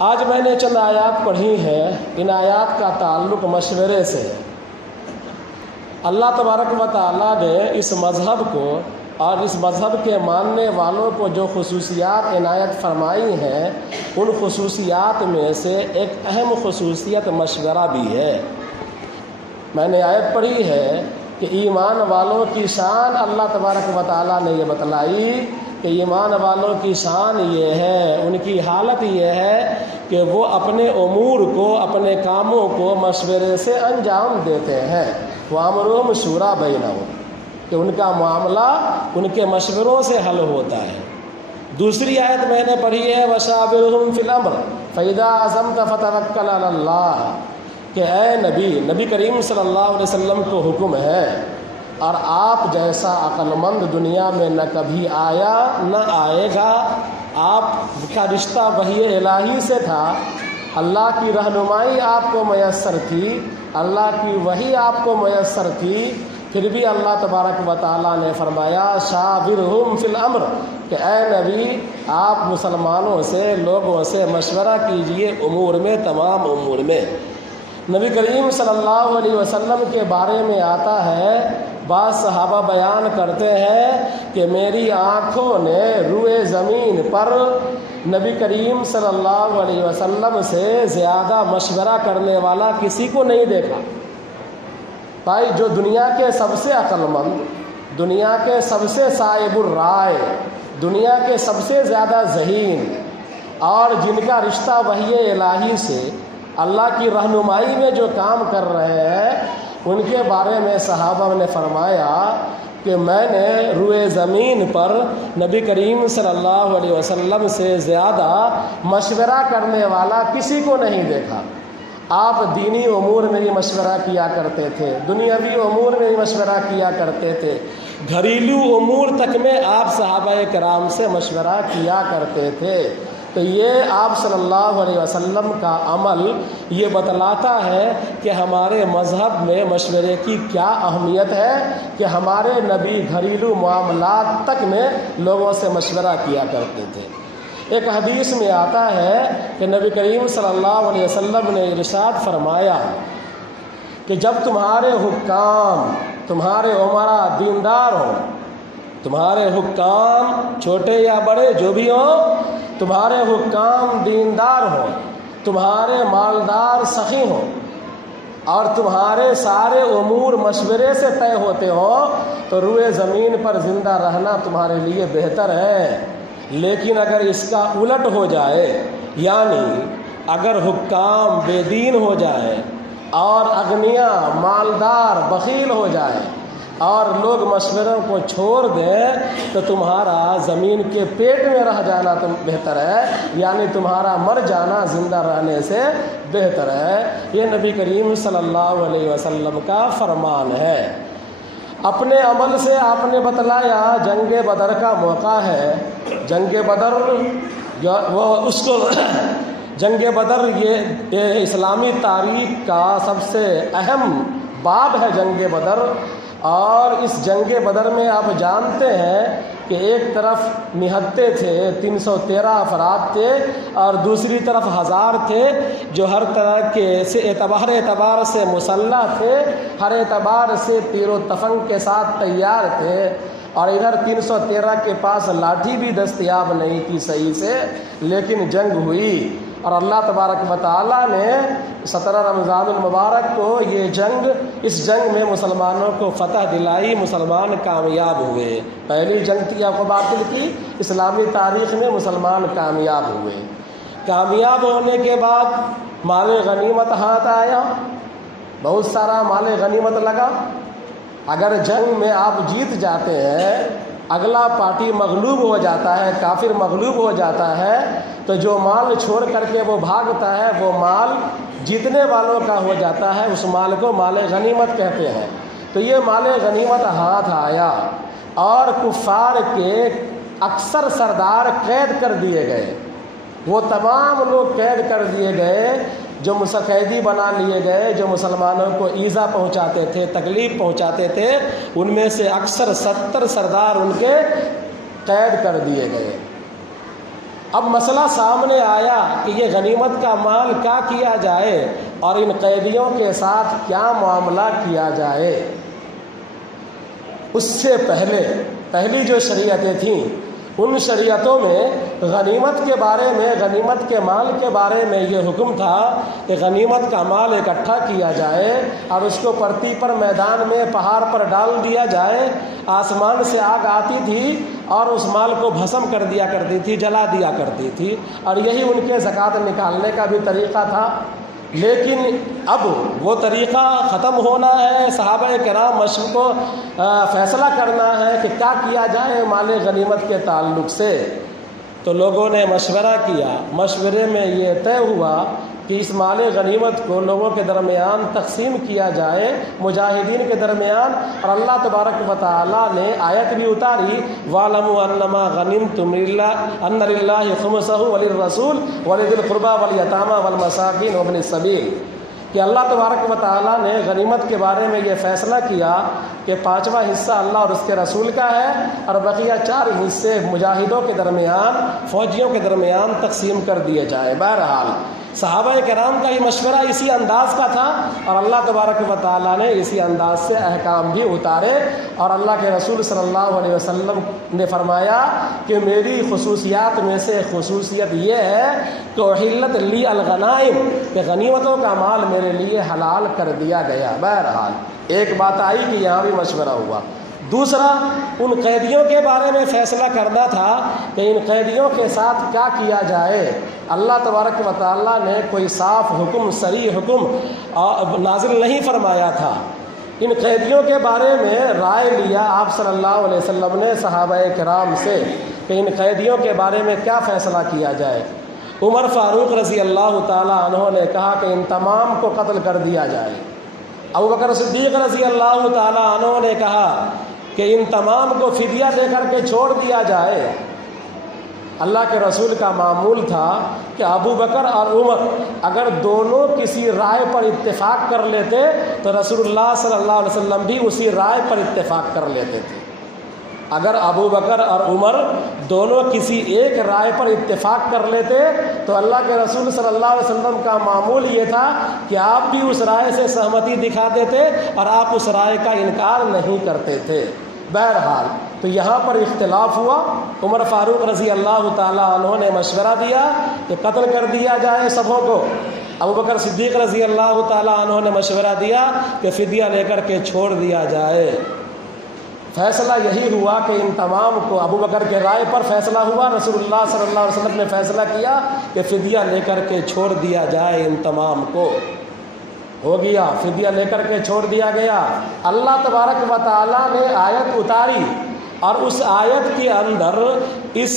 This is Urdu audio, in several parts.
آج میں نے چند آیات پڑھی ہیں، ان آیات کا تعلق مشورے سے ہے۔ اللہ تبارک و تعالیٰ نے اس مذہب کو اور اس مذہب کے ماننے والوں کو جو خصوصیات عنایت فرمائی ہیں، ان خصوصیات میں سے ایک اہم خصوصیت مشورہ بھی ہے۔ میں نے آیت پڑھی ہے کہ ایمان والوں کی شان اللہ تبارک و تعالیٰ نے یہ بتلائی کہ ایمان والوں کی شان یہ ہے، ان کی حالت یہ ہے کہ وہ اپنے امور کو، اپنے کاموں کو مشورے سے انجام دیتے ہیں۔ وَأَمْرُهُمْ شُورَىٰ بَيْنَهُمْ، کہ ان کا معاملہ ان کے مشوروں سے حل ہوتا ہے۔ دوسری آیت میں نے پڑھی ہے وَشَاوِرْهُمْ فِي الْأَمْرِ فَإِذَا عَزَمْتَ فَتَوَكَّلْ عَلَى اللَّهِ، کہ اے نبی کریم صلی اللہ علیہ وسلم کو حکم ہے، اور آپ جیسا عقل مند دنیا میں نہ کبھی آیا نہ آئے گا۔ آپ کا رشتہ وحی الہی سے تھا، اللہ کی رہنمائی آپ کو میسر تھی، اللہ کی وحی آپ کو میسر تھی، پھر بھی اللہ تبارک و تعالیٰ نے فرمایا شاورہم فی الامر، کہ اے نبی آپ مسلمانوں سے، لوگوں سے مشورہ کیجئے امور میں، تمام امور میں۔ نبی کریم صلی اللہ علیہ وسلم کے بارے میں آتا ہے، بعض صحابہ بیان کرتے ہیں کہ میری آنکھوں نے روئے زمین پر نبی کریم صلی اللہ علیہ وسلم سے زیادہ مشورہ کرنے والا کسی کو نہیں دیکھا۔ بھائی، جو دنیا کے سب سے عقل مند، دنیا کے سب سے صائب الرائے، دنیا کے سب سے زیادہ ذہین، اور جن کا رشتہ وحی الہی سے، اللہ کی رہنمائی میں جو کام کر رہے ہیں، ان کے بارے میں صحابہ نے فرمایا کہ میں نے روئے زمین پر نبی کریم صلی اللہ علیہ وسلم سے زیادہ مشورہ کرنے والا کسی کو نہیں دیکھا۔ آپ دینی امور میں ہی مشورہ کیا کرتے تھے، دنیاوی امور میں ہی مشورہ کیا کرتے تھے، گھریلو امور تک میں آپ صحابہ کرام سے مشورہ کیا کرتے تھے۔ تو یہ آپ صلی اللہ علیہ وسلم کا عمل یہ بتلاتا ہے کہ ہمارے مذہب میں مشورے کی کیا اہمیت ہے، کہ ہمارے نبی گھریلو معاملات تک میں لوگوں سے مشورہ کیا کرتے تھے۔ ایک حدیث میں آتا ہے کہ نبی کریم صلی اللہ علیہ وسلم نے ارشاد فرمایا کہ جب تمہارے حکام، تمہارے عمراء دیندار ہوں، تمہارے حکام چھوٹے یا بڑے جو بھی ہوں، تمہارے حکام دیندار ہوں، تمہارے مالدار سخی ہوں، اور تمہارے سارے امور مشورے سے طے ہوتے ہوں، تو روئے زمین پر زندہ رہنا تمہارے لیے بہتر ہے۔ لیکن اگر اس کا الٹ ہو جائے، یعنی اگر حکام بے دین ہو جائے اور اغنیا مالدار بخیل ہو جائے اور لوگ مشوروں کو چھوڑ دیں، تو تمہارا زمین کے پیٹ میں رہ جانا بہتر ہے، یعنی تمہارا مر جانا زندہ رہنے سے بہتر ہے۔ یہ نبی کریم صلی اللہ علیہ وسلم کا فرمان ہے۔ اپنے عمل سے آپ نے بتلایا جنگ بدر کا موقع ہے۔ جنگ بدر جنگ بدر یہ اسلامی تاریخ کا سب سے اہم باب ہے جنگ بدر، اور اس جنگ بدر میں آپ جانتے ہیں کہ ایک طرف نہتے تھے، 313 افراد تھے، اور دوسری طرف 1000 تھے جو ہر طرح کے ہر اعتبار سے مسلح تھے، ہر اعتبار سے تیر و تفنگ کے ساتھ تیار تھے، اور ادھر 313 کے پاس لاٹھی بھی دستیاب نہیں تھی صحیح سے، لیکن جنگ ہوئی، اور اللہ تبارک و تعالیٰ نے 17 رمضان المبارک کو اس جنگ میں مسلمانوں کو فتح دلائی، مسلمان کامیاب ہوئے۔ پہلی جنگ تھی آپ کو باطل کی، اسلامی تاریخ میں مسلمان کامیاب ہوئے۔ کامیاب ہونے کے بعد مال غنیمت ہاتھ آیا، بہت سارا مال غنیمت لگا۔ اگر جنگ میں آپ جیت جاتے ہیں، اگلا پارٹی مغلوب ہو جاتا ہے، کافر مغلوب ہو جاتا ہے، تو جو مال چھوڑ کر کے وہ بھاگتا ہے، وہ مال جیتنے والوں کا ہو جاتا ہے، اس مال کو مال غنیمت کہتے ہیں۔ تو یہ مال غنیمت ہاتھ آیا، اور کفار کے اکثر سردار قید کر دیے گئے۔ وہ تمام لوگ قید کر دیے گئے جو قیدی بنا لیے گئے، جو مسلمانوں کو ایذا پہنچاتے تھے، تکلیف پہنچاتے تھے، ان میں سے اکثر 70 سردار ان کے قید کر دیے گئے۔ اب مسئلہ سامنے آیا کہ یہ غنیمت کا مال کیا کیا جائے اور ان قیدیوں کے ساتھ کیا معاملہ کیا جائے۔ اس سے پہلی جو شریعتیں تھیں ان شریعتوں میں غنیمت کے بارے میں، غنیمت کے مال کے بارے میں یہ حکم تھا کہ غنیمت کا مال اکٹھا کیا جائے اور اس کو پرتی پر میدان میں پہاڑ پر ڈال دیا جائے، آسمان سے آگ آتی تھی اور اس مال کو بھسم کر دیا کرتی تھی، جلا دیا کرتی تھی، اور یہی ان کے زکوٰۃ نکالنے کا بھی طریقہ تھا۔ لیکن اب وہ طریقہ ختم ہونا ہے، صحابہ کرام مشورے کو فیصلہ کرنا ہے کہ کیا کیا جائے مال غنیمت کے تعلق سے۔ تو لوگوں نے مشورہ کیا، مشورے میں یہ طے ہوا کہ اس مال غنیمت کو لوگوں کے درمیان تقسیم کیا جائے، مجاہدین کے درمیان، اور اللہ تبارک و تعالیٰ نے آیت بھی اتاری وَاعْلَمُوا أَنَّمَا غَنِمْتُم أَنَّ لِلَّهِ خُمُسَهُ وَلِلرَّسُولِ وَلِذِي الْقُرْبَى وَالْيَتَامَى وَالْمَسَاكِينِ وَابْنِ السَّبِيلِ، کہ اللہ تبارک و تعالیٰ نے غنیمت کے بارے میں یہ فیصلہ کیا کہ 5واں حصہ اللہ اور اس کے رسول کا ہے اور بقیہ 4 حصے مجاہدوں کے درمیان، فوجیوں کے درمیان تقسیم کر دیے جائے۔ بہرحال صحابہ کرام کا یہ مشورہ اسی انداز کا تھا اور اللہ تبارک و تعالیٰ نے اسی انداز سے احکام بھی اتارے، اور اللہ کے رسول صلی اللہ علیہ وسلم نے فرمایا کہ میری خصوصیات میں سے خصوصیت یہ ہے کہ احلت لی الغنائم، کہ غنیمتوں کا مال میرے لیے حلال کر دیا گیا۔ بہرحال ایک بات آئی کہ یہاں بھی مشورہ ہوا۔ دوسرا، ان قیدیوں کے بارے میں فیصلہ کرنا تھا کہ ان قیدیوں کے ساتھ کیا کیا جائے۔ اللہ تبارک و تعالیٰ نے کوئی صاف حکم، صریح حکم نازل نہیں فرمایا تھا۔ ان قیدیوں کے بارے میں رائے لیا آپ صلی اللہ علیہ وسلم نے صحابہ کرام سے کہ ان قیدیوں کے بارے میں کیا فیصلہ کیا جائے۔ عمر فاروق رضی اللہ تعالیٰ عنہ نے کہا کہ ان تمام کو قتل کر دیا جائے۔ ابوبکر صدیق رضی اللہ تعالیٰ عنہ نے کہا کہ ان تمام کو فدیہ دے کر کے چھوڑ دیا جائے۔ اللہ کے رسول کا معمول تھا کہ ابو بکر اور عمر اگر دونوں کسی رائے پر اتفاق کر لیتے تو رسول اللہ صلی اللہ علیہ وسلم بھی اسی رائے پر اتفاق کر لیتے تھے۔ اگر ابو بکر اور عمر دونوں کسی ایک رائے پر اتفاق کر لیتے تو اللہ کے رسول صلی اللہ علیہ وسلم کا معمول یہ تھا کہ آپ بھی اس رائے سے سہمتی دکھا دیتے اور آپ اس رائے کا انکار نہیں کرتے تھے۔ بہرحال تو یہاں پر اختلاف ہوا۔ عمر فاروق رضی اللہ تعالیٰ عنہ نے مشورہ دیا کہ قتل کر دیا جائے سبوں کو۔ ابو بکر صدیق رضی اللہ تعالیٰ عنہ نے مشورہ دیا کہ فدیہ لے کر کے چھوڑ دیا جائے۔ فیصلہ یہی ہوا کہ ان تمام کو، ابو بکر کے رائے پر فیصلہ ہوا، رسول اللہ صلی اللہ علیہ وسلم نے فیصلہ کیا کہ فدیہ لے کر کے چھوڑ دیا جائے، ان تمام کو ہو گیا، فدیہ لے کر کے چھوڑ دیا گیا۔ اللہ تبارک و تعالیٰ نے آیت اتاری اور اس آیت کے اندر اس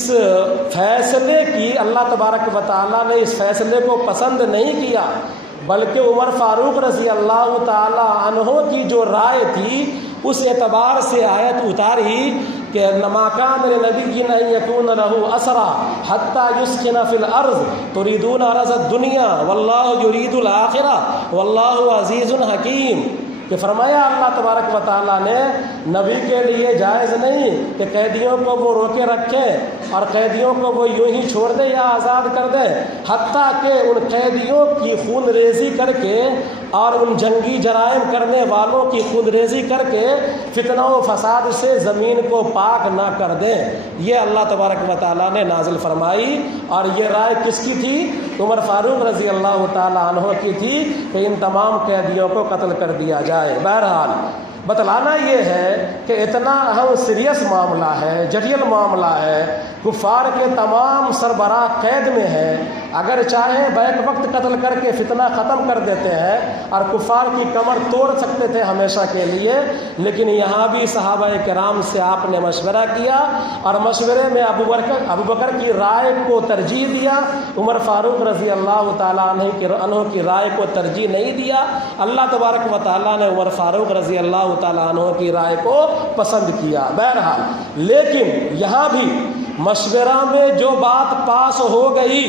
فیصلے کی، اللہ تبارک و تعالیٰ نے اس فیصلے کو پسند نہیں کیا، بلکہ عمر فاروق رضی اللہ تعالیٰ عنہ کی جو رائے تھی اس اعتبار سے آیت اتاری کہ مَا كَانَ لِنَبِيٍّ أَن يَكُونَ لَهُ أَسْرَىٰ حَتَّىٰ يُسْخِنَ فِي الْأَرْضِ تُرِيدُونَ عَرَضَ الدُّنْيَا وَاللَّهُ يُرِيدُ الْآخِرَةَ وَاللَّهُ عَزِيزٌ حَكِيمٌ، کہ فرمایا اللہ تبارک و تعالیٰ نے نبی کے لیے جائز نہیں کہ قیدیوں کو وہ روکے رکھیں اور قیدیوں کو وہ یوں ہی چھوڑ دیں یا آزاد کر دیں، حتیٰ کہ ان قیدیوں کی خون ریزی کر کے اور ان جنگی جرائم کرنے والوں کی خون ریزی کر کے فتنہ و فساد سے زمین کو پاک نہ کر دیں۔ یہ اللہ تبارک و تعالیٰ نے نازل فرمائی، اور یہ رائے کس کی تھی؟ عمر فاروق رضی اللہ تعالیٰ عنہ کی تھی کہ ان تمام قیدیوں کو قتل کر دیا جائے۔ بہرحال بتلانا یہ ہے کہ اتنا اہم سیریس معاملہ ہے، جٹیل معاملہ ہے، کفار کے تمام سربراہ قید میں ہیں، اگر چاہیں بیک وقت قتل کر کے فتنہ ختم کر دیتے ہیں اور کفار کی کمر توڑ سکتے تھے ہمیشہ کے لیے، لیکن یہاں بھی صحابہ کرام سے آپ نے مشورہ کیا اور مشورے میں ابو بکر کی رائے کو ترجیح دیا، عمر فاروق رضی اللہ تعالیٰ عنہ کی رائے کو ترجیح نہیں دیا۔ اللہ تبارک و تعالیٰ نے عمر فاروق رضی اللہ تعالیٰ عنہ کی رائے کو پسند کیا۔ بہرحال لیکن یہاں بھی مشورہ میں جو بات پاس ہو گئی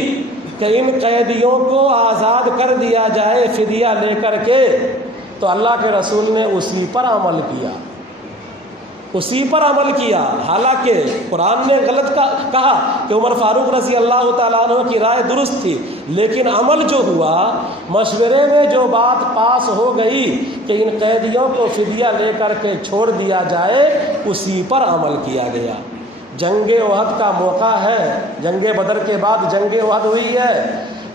کہ ان قیدیوں کو آزاد کر دیا جائے فدیہ لے کر کے، تو اللہ کے رسول نے اسی پر عمل کیا۔ اسی پر عمل کیا، حالانکہ قرآن نے غلط کہا کہ عمر فاروق رضی اللہ تعالیٰ عنہ کی رائے درست تھی، لیکن عمل جو ہوا، مشورے میں جو بات پاس ہو گئی کہ ان قیدیوں کو فدیہ لے کر کے چھوڑ دیا جائے، اسی پر عمل کیا گیا۔ جنگ احد کا موقع ہے، جنگ بدر کے بعد جنگ احد ہوئی ہے،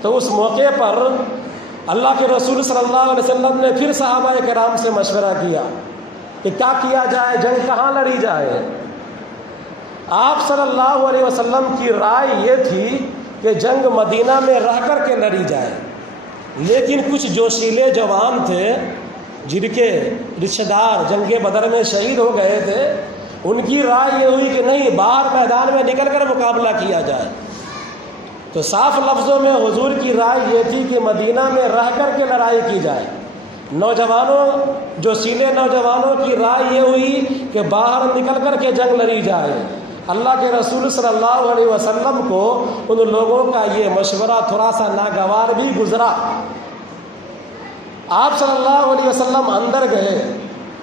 تو اس موقع پر اللہ کے رسول صلی اللہ علیہ وسلم نے پھر صحابہ کرام سے مشورہ کیا کہ کیا جائے، جنگ کہاں لڑی جائے۔ آپ صلی اللہ علیہ وسلم کی رائے یہ تھی کہ جنگ مدینہ میں رہ کر کے لڑی جائے، لیکن کچھ جوشیلے جوان تھے جن کے رشتہ دار جنگ بدر میں شہید ہو گئے تھے، ان کی رائے یہ ہوئی کہ نہیں، باہر میدان میں نکل کر مقابلہ کیا جائے۔ تو صاف لفظوں میں حضور کی رائے یہ تھی کہ مدینہ میں رہ کر کے لڑائی کی جائے۔ نوجوانوں، جو سیلے نوجوانوں کی رائے یہ ہوئی کہ باہر نکل کر کے جنگ لڑی جائے۔ اللہ کے رسول صلی اللہ علیہ وسلم کو ان لوگوں کا یہ مشورہ تھوڑا سا ناگوار بھی گزرا۔ آپ صلی اللہ علیہ وسلم اندر گئے،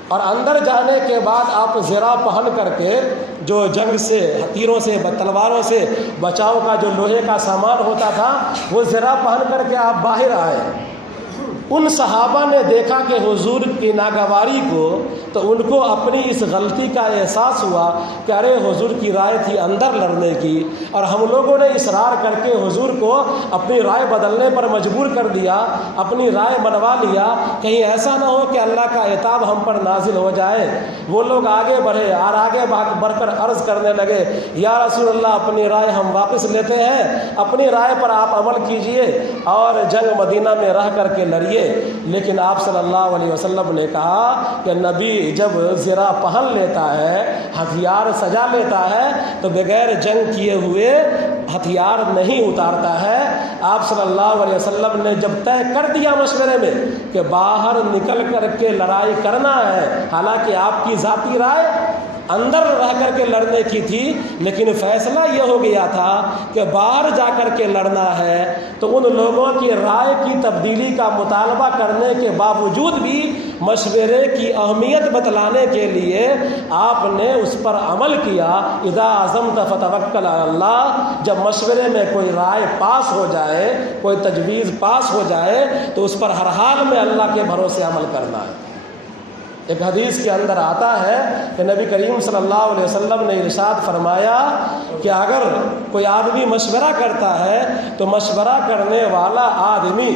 اور اندر جانے کے بعد آپ زرہ پہن کر کے جو جنگ سے، تیروں سے، تلواروں سے بچاؤ کا جو لوہے کا سامان ہوتا تھا، وہ زرہ پہن کر کے آپ باہر آئے۔ ان صحابہ نے دیکھا کہ حضور کی ناگواری کو، تو ان کو اپنی اس غلطی کا احساس ہوا کہ ارے حضور کی رائے تھی اندر لڑنے کی، اور ہم لوگوں نے اصرار کر کے حضور کو اپنی رائے بدلنے پر مجبور کر دیا، اپنی رائے منوا لیا، کہیں ایسا نہ ہو کہ اللہ کا عتاب ہم پر نازل ہو جائے۔ وہ لوگ آگے بڑھے اور آگے بڑھ کر عرض کرنے لگے، یا رسول اللہ، اپنی رائے ہم واپس لیتے ہیں، اپنی رائے پر آپ عمل کیجئے اور جنگ مدینہ میں رہ کر کے لڑیے۔ لیکن آپ صلی اللہ علیہ وسلم نے کہا کہ نبی جب زرہ پہن لیتا ہے، ہتھیار سجا لیتا ہے، تو بغیر جنگ کیے ہوئے ہتھیار نہیں اتارتا ہے۔ آپ صلی اللہ علیہ وسلم نے جب طے کر دیا مشورے میں کہ باہر نکل کر کے لڑائی کرنا ہے، حالانکہ آپ کی ذاتی رائے اندر رہ کر کے لڑنے کی تھی، لیکن فیصلہ یہ ہو گیا تھا کہ باہر جا کر کے لڑنا ہے، تو ان لوگوں کی رائے کی تبدیلی کا مطالبہ کرنے کے باوجود بھی مشورے کی اہمیت بتلانے کے لیے آپ نے اس پر عمل کیا۔ اذا عزمت فتوکل علی اللہ، جب مشورے میں کوئی رائے پاس ہو جائے، کوئی تجویز پاس ہو جائے، تو اس پر ہر حال میں اللہ کے بھروسے عمل کرنا ہے۔ ایک حدیث کے اندر آتا ہے کہ نبی کریم صلی اللہ علیہ وسلم نے ارشاد فرمایا کہ اگر کوئی آدمی مشورہ کرتا ہے تو مشورہ کرنے والا آدمی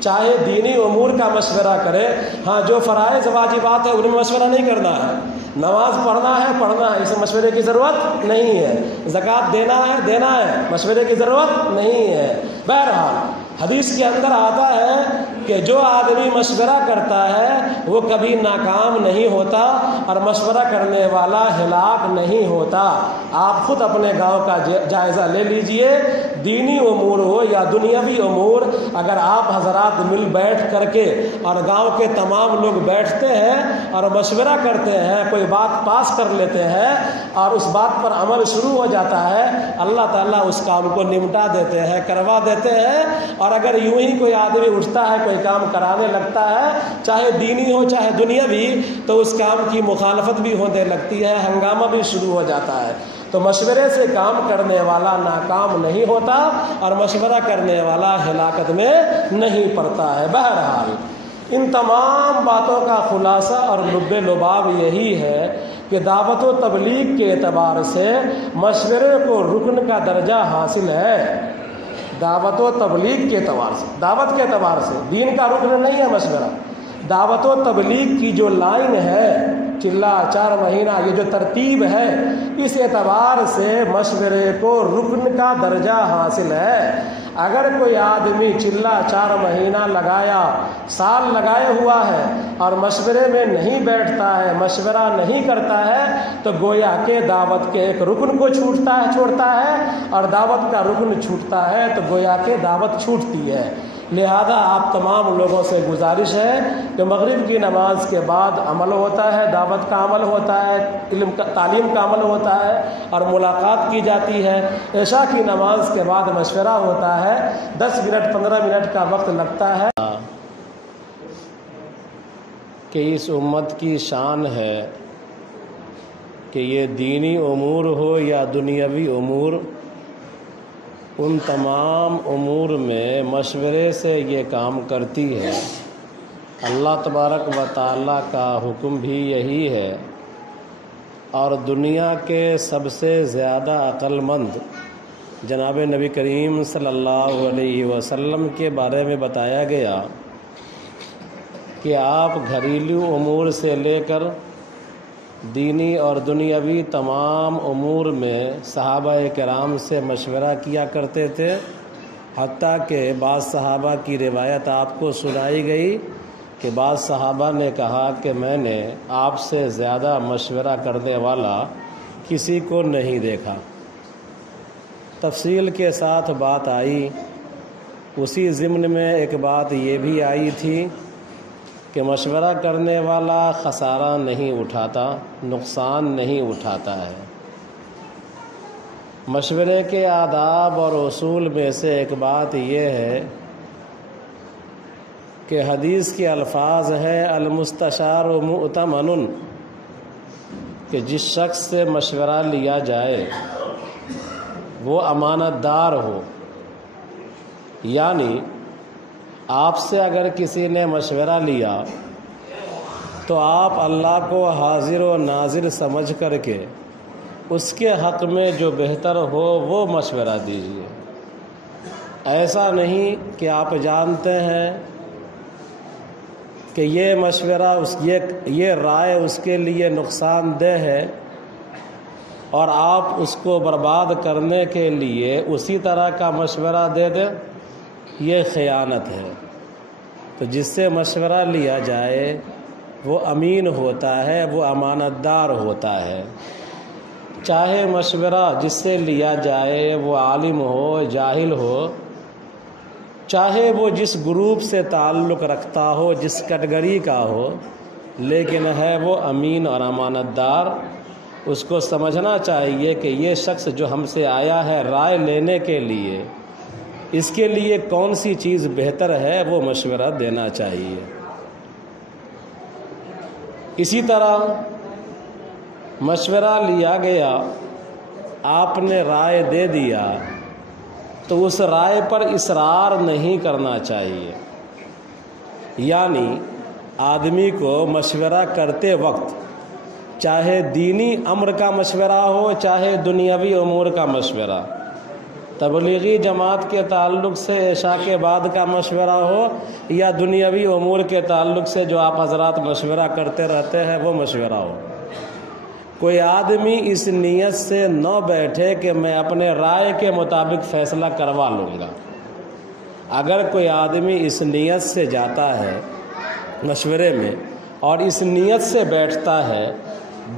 چاہے دینی امور کا مشورہ کرے، ہاں جو فرائض واجبات ہے ان میں مشورہ نہیں کرنا ہے، نماز پڑھنا ہے، اس مشورے کی ضرورت نہیں ہے، زکوٰۃ دینا ہے، مشورے کی ضرورت نہیں ہے۔ بہرحال حدیث کے اندر آتا ہے کہ جو آدمی مشورہ کرتا ہے وہ کبھی ناکام نہیں ہوتا، اور مشورہ کرنے والا ہلاک نہیں ہوتا۔ آپ خود اپنے گاؤں کا جائزہ لے لیجئے، دینی امور ہو یا دنیاوی امور، اگر آپ حضرات مل بیٹھ کر کے اور گاؤں کے تمام لوگ بیٹھتے ہیں اور مشورہ کرتے ہیں، کوئی بات پاس کر لیتے ہیں اور اس بات پر عمل شروع ہو جاتا ہے، اللہ تعالیٰ اس کام کو نمٹا دیتے ہیں، کروا دیتے ہیں۔ اور اگر یوں ہی کوئی آدمی اٹھتا ہے، کوئی کام کرانے لگتا ہے، چاہے دینی ہو چاہے دنیاوی، تو اس کام کی مخالفت بھی ہونے لگتی ہے، ہنگامہ بھی شروع ہو جاتا ہے۔ تو مشورے سے کام کرنے والا ناکام نہیں ہوتا، اور مشورہ کرنے والا ہلاکت میں نہیں پڑتا ہے۔ بہرحال ان تمام باتوں کا خلاصہ اور لب لباب یہی ہے کہ دعوت و تبلیغ کے اعتبار سے مشورے کو رکن کا درجہ حاصل ہے۔ دعوت و تبلیغ کے اعتبار سے، دعوت کے اعتبار سے دین کا رکن نہیں ہے مشورہ۔ دعوت و تبلیغ کی جو لائن ہے، چلہ 4 مہینہ، یہ جو ترتیب ہے، اس اعتبار سے مشورے کو رکن کا درجہ حاصل ہے۔ اگر کوئی آدمی چلہ 4 مہینہ لگایا، سال لگائے ہوا ہے اور مشورے میں نہیں بیٹھتا ہے، مشورہ نہیں کرتا ہے، تو گویا کہ دعوت کے ایک رکن کو چھوڑتا ہے، اور دعوت کا رکن چھوٹتا ہے تو گویا کہ دعوت چھوٹتی ہے۔ لہذا آپ تمام لوگوں سے گزارش ہے کہ مغرب کی نماز کے بعد عمل ہوتا ہے، دعوت کا عمل ہوتا ہے، تعلیم کا عمل ہوتا ہے اور ملاقات کی جاتی ہے۔ عشاء کی نماز کے بعد مشورہ ہوتا ہے، 10 منٹ 15 منٹ کا وقت لگتا ہے۔ کہ اس امت کی شان ہے کہ یہ دینی امور ہو یا دنیاوی امور، ان تمام امور میں مشورے سے یہ کام کرتی ہے۔ اللہ تبارک و تعالیٰ کا حکم بھی یہی ہے، اور دنیا کے سب سے زیادہ عقل مند جناب نبی کریم صلی اللہ علیہ وسلم کے بارے میں بتایا گیا کہ آپ گھریلو امور سے لے کر دینی اور دنیاوی تمام امور میں صحابہ کرام سے مشورہ کیا کرتے تھے، حتیٰ کہ بعض صحابہ کی روایت آپ کو سنائی گئی کہ بعض صحابہ نے کہا کہ میں نے آپ سے زیادہ مشورہ کرنے والا کسی کو نہیں دیکھا۔ تفصیل کے ساتھ بات آئی۔ اسی ضمن میں ایک بات یہ بھی آئی تھی کہ مشورہ کرنے والا خسارہ نہیں اٹھاتا، نقصان نہیں اٹھاتا ہے۔ مشورے کے آداب اور اصول میں سے ایک بات یہ ہے کہ حدیث کے الفاظ ہیں المستشار مؤتمن، کہ جس شخص سے مشورہ لیا جائے وہ امانت دار ہو۔ یعنی آپ سے اگر کسی نے مشورہ لیا تو آپ اللہ کو حاضر و ناظر سمجھ کر کے اس کے حق میں جو بہتر ہو وہ مشورہ دیجیے۔ ایسا نہیں کہ آپ جانتے ہیں کہ یہ مشورہ یہ رائے اس کے لیے نقصان دہ ہے اور آپ اس کو برباد کرنے کے لیے اسی طرح کا مشورہ دے دیں، یہ خیانت ہے۔ تو جس سے مشورہ لیا جائے وہ امین ہوتا ہے، وہ امانت دار ہوتا ہے۔ چاہے مشورہ جس سے لیا جائے وہ عالم ہو، جاہل ہو، چاہے وہ جس گروپ سے تعلق رکھتا ہو، جس کیٹیگری کا ہو، لیکن ہے وہ امین اور امانت دار، اس کو سمجھنا چاہیے کہ یہ شخص جو ہم سے آیا ہے رائے لینے کے لیے، اس کے لیے کون سی چیز بہتر ہے وہ مشورہ دینا چاہیے۔ اسی طرح مشورہ لیا گیا، آپ نے رائے دے دیا تو اس رائے پر اصرار نہیں کرنا چاہیے۔ یعنی آدمی کو مشورہ کرتے وقت چاہے دینی امر کا مشورہ ہو، چاہے دنیاوی امور کا مشورہ، تبلیغی جماعت کے تعلق سے عشاء کے بعد کا مشورہ ہو یا دنیاوی امور کے تعلق سے جو آپ حضرات مشورہ کرتے رہتے ہیں وہ مشورہ ہو، کوئی آدمی اس نیت سے نہ بیٹھے کہ میں اپنے رائے کے مطابق فیصلہ کروا لوں گا۔ اگر کوئی آدمی اس نیت سے جاتا ہے مشورے میں اور اس نیت سے بیٹھتا ہے،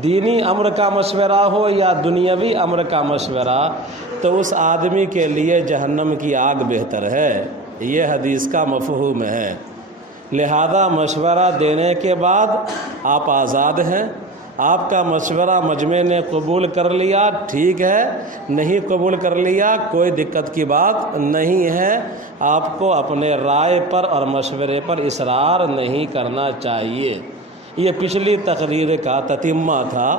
دینی امر کا مشورہ ہو یا دنیاوی امر کا مشورہ، تو اس آدمی کے لیے جہنم کی آگ بہتر ہے۔ یہ حدیث کا مفہوم ہے۔ لہذا مشورہ دینے کے بعد آپ آزاد ہیں۔ آپ کا مشورہ مجمع نے قبول کر لیا، ٹھیک ہے، نہیں قبول کر لیا کوئی دقت کی بات نہیں ہے۔ آپ کو اپنے رائے پر اور مشورے پر اصرار نہیں کرنا چاہیے۔ یہ پچھلی تقریر کا تتمہ تھا،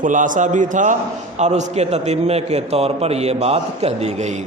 خلاصہ بھی تھا، اور اس کے تتمے کے طور پر یہ بات کہہ دی گئی۔